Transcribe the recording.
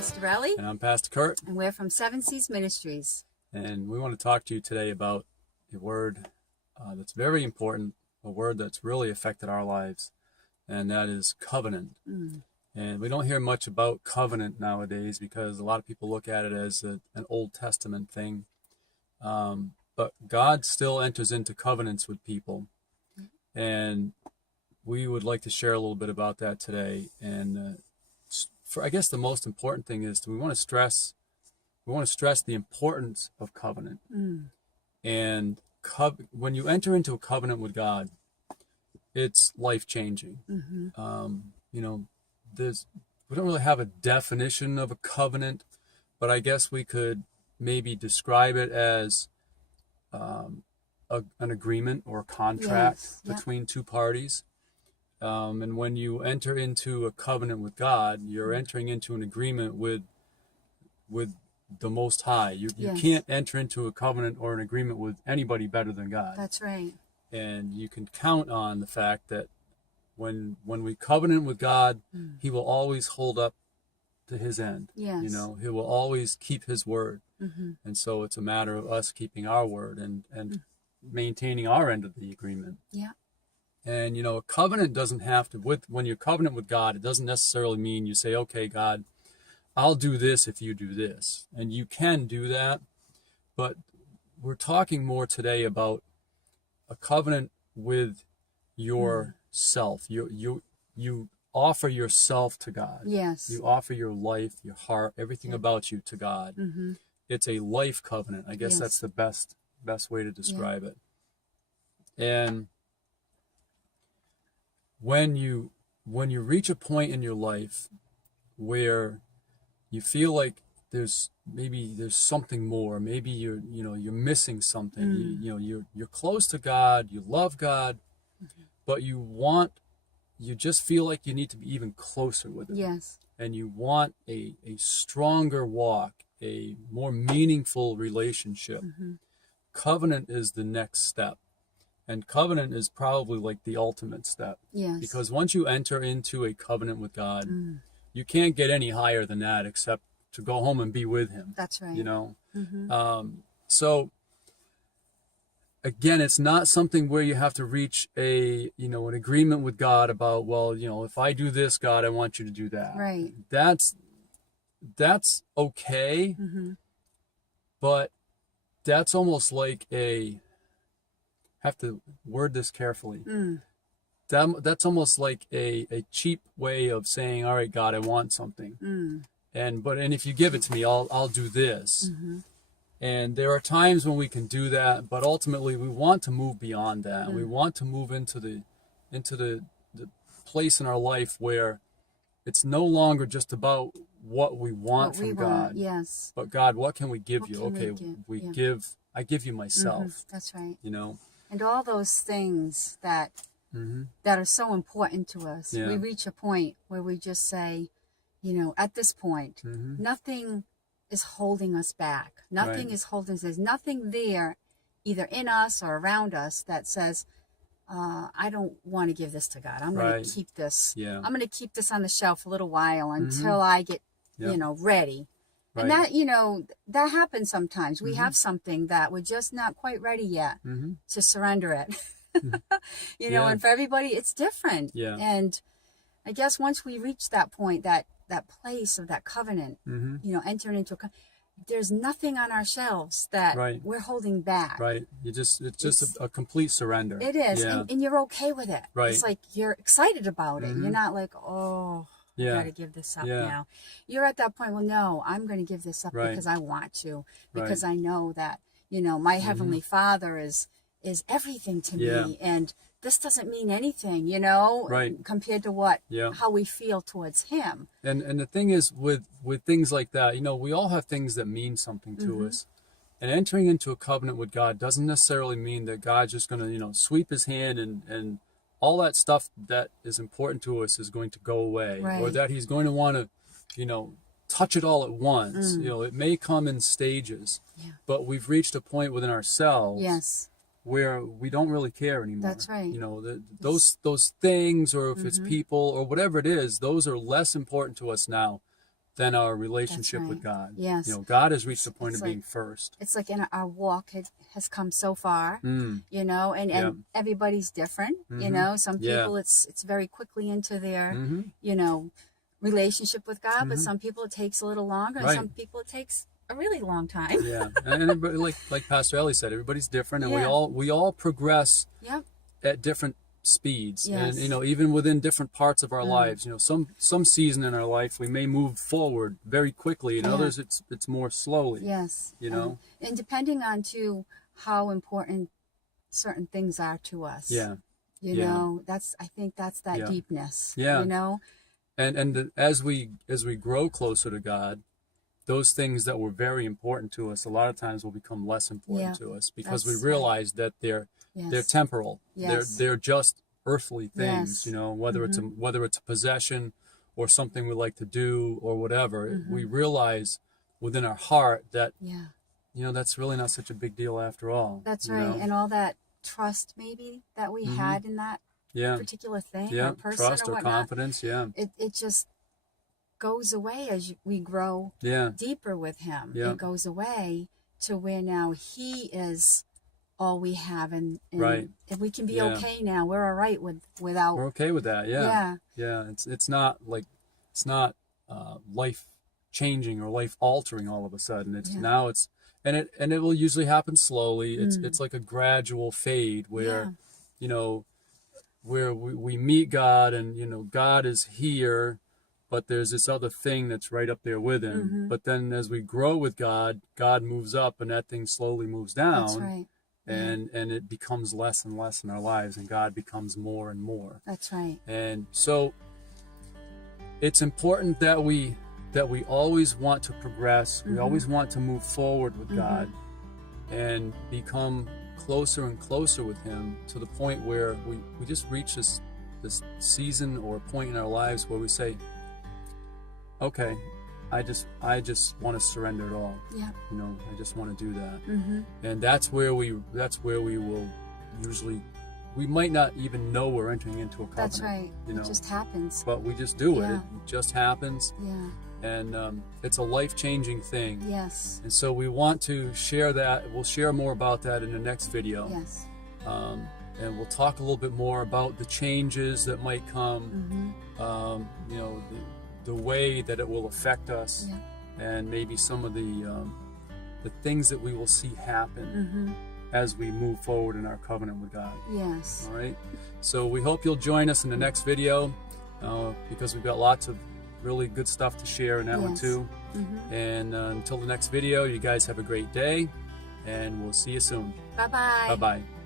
Pastor Ellie. And I'm Pastor Curt. And we're from Seven Seas Ministries. And we want to talk to you today about a word that's very important, a word that's really affected our lives, and that is covenant. And we don't hear much about covenant nowadays because a lot of people look at it as an Old Testament thing. But God still enters into covenants with people. And we would like to share a little bit about that today. And I guess the most important thing is we want to stress the importance of covenant. And when you enter into a covenant with God, it's life-changing. We don't really have a definition of a covenant, but I guess we could maybe describe it as an agreement or a contract between two parties. And when you enter into a covenant with God, you're entering into an agreement with the Most High. You can't enter into a covenant or an agreement with anybody better than God. That's right. And you can count on the fact that when we covenant with God, He will always hold up to His end. Yes. He will always keep His word. And so it's a matter of us keeping our word and maintaining our end of the agreement. Yeah. And, a covenant doesn't have to, when you covenant with God, it doesn't necessarily mean you say, okay, God, I'll do this if you do this. And you can do that. But we're talking more today about a covenant with yourself. You offer yourself to God. Yes. You offer your life, your heart, everything about you to God. It's a life covenant. I guess that's the best way to describe it. And when you reach a point in your life where you feel like there's something more, maybe you're missing something, you're close to God, you love God, but you just feel like you need to be even closer with Him. Yes. And you want a stronger walk, a more meaningful relationship. Covenant is the next step. And covenant is probably like the ultimate step. Yes. Because once you enter into a covenant with God, you can't get any higher than that except to go home and be with Him. That's right. So again, it's not something where you have to reach an agreement with God about, well, if I do this, God, I want you to do that. Right. That's okay. But that's almost like have to word this carefully. That's almost like a cheap way of saying, all right, God, I want something. And if you give it to me, I'll do this. And there are times when we can do that, but ultimately we want to move beyond that. We want to move into the place in our life where it's no longer just about what we want from God. Yes. But God, what can we give you? Okay, I give you myself. That's right. And all those things that are so important to us. We reach a point where we just say, at this point, nothing is holding us back. Nothing is holding us. There's nothing there, either in us or around us, that says, I don't want to give this to God. I'm going to keep this. I'm going to keep this on the shelf a little while until I get, ready. And that, that happens sometimes. We have something that we're just not quite ready yet to surrender it. And for everybody, it's different. And I guess once we reach that point, that place of that covenant, entering into there's nothing on our shelves that we're holding back. Right. It's just a complete surrender. It is. Yeah. And you're okay with it. Right. It's like you're excited about it. You're not like, I got to give this up now. You're at that point, well, no, I'm going to give this up because I want to, because I know that, my Heavenly Father is everything to me. And this doesn't mean anything, compared to how we feel towards Him. And the thing is with things like that, we all have things that mean something to us. And entering into a covenant with God doesn't necessarily mean that God's just going to, sweep His hand and all that stuff that is important to us is going to go away. Or that He's going to want to, touch it all at once. It may come in stages, but we've reached a point within ourselves where we don't really care anymore. That's right. Those things, or if it's people or whatever it is, those are less important to us now. than our relationship with God. Yes. You know, God has reached the point of being first. It's like in our walk has come so far, you know, and everybody's different, you know. Some people it's very quickly into their, you know, relationship with God, but some people it takes a little longer, and some people it takes a really long time. And everybody, like Pastor Ellie said, everybody's different, and we all progress at different speeds, and you know, even within different parts of our lives, you know, some season in our life we may move forward very quickly, and others it's more slowly. You know, and depending on too how important certain things are to us. You know, I think that's that deepness. You know, and as we grow closer to God, those things that were very important to us a lot of times will become less important to us, because we realize that they're temporal. They're just earthly things, you know, whether it's a possession or something we like to do or whatever. We realize within our heart that you know, that's really not such a big deal after all. That's right. Know? And all that trust maybe that we had in that particular thing or person trust or confidence, it just goes away as we grow deeper with him. It goes away to where now he is all we have, and we can be okay now. We're all right without. We're okay with that. It's not life changing or life altering all of a sudden. It's now it's and it will usually happen slowly. It's like a gradual fade where you know, where we meet God, and you know, God is here, but there's this other thing that's right up there with him. But then as we grow with God, God moves up, and that thing slowly moves down. That's right. And it becomes less and less in our lives, and God becomes more and more. That's right. And so it's important that we always want to progress. We always want to move forward with God and become closer and closer with him, to the point where we just reach this season or point in our lives where we say, okay, I just want to surrender it all. You know, I just want to do that. And that's where we will usually, we might not even know we're entering into a covenant. That's right. You know, it just happens. But we just do it. It just happens. And it's a life-changing thing. And so we want to share that. We'll share more about that in the next video. And we'll talk a little bit more about the changes that might come. You know, the way that it will affect us, and maybe some of the things that we will see happen as we move forward in our covenant with God. All right. So we hope you'll join us in the next video, because we've got lots of really good stuff to share in that one too. And until the next video, you guys have a great day, and we'll see you soon. Bye-bye. Bye-bye.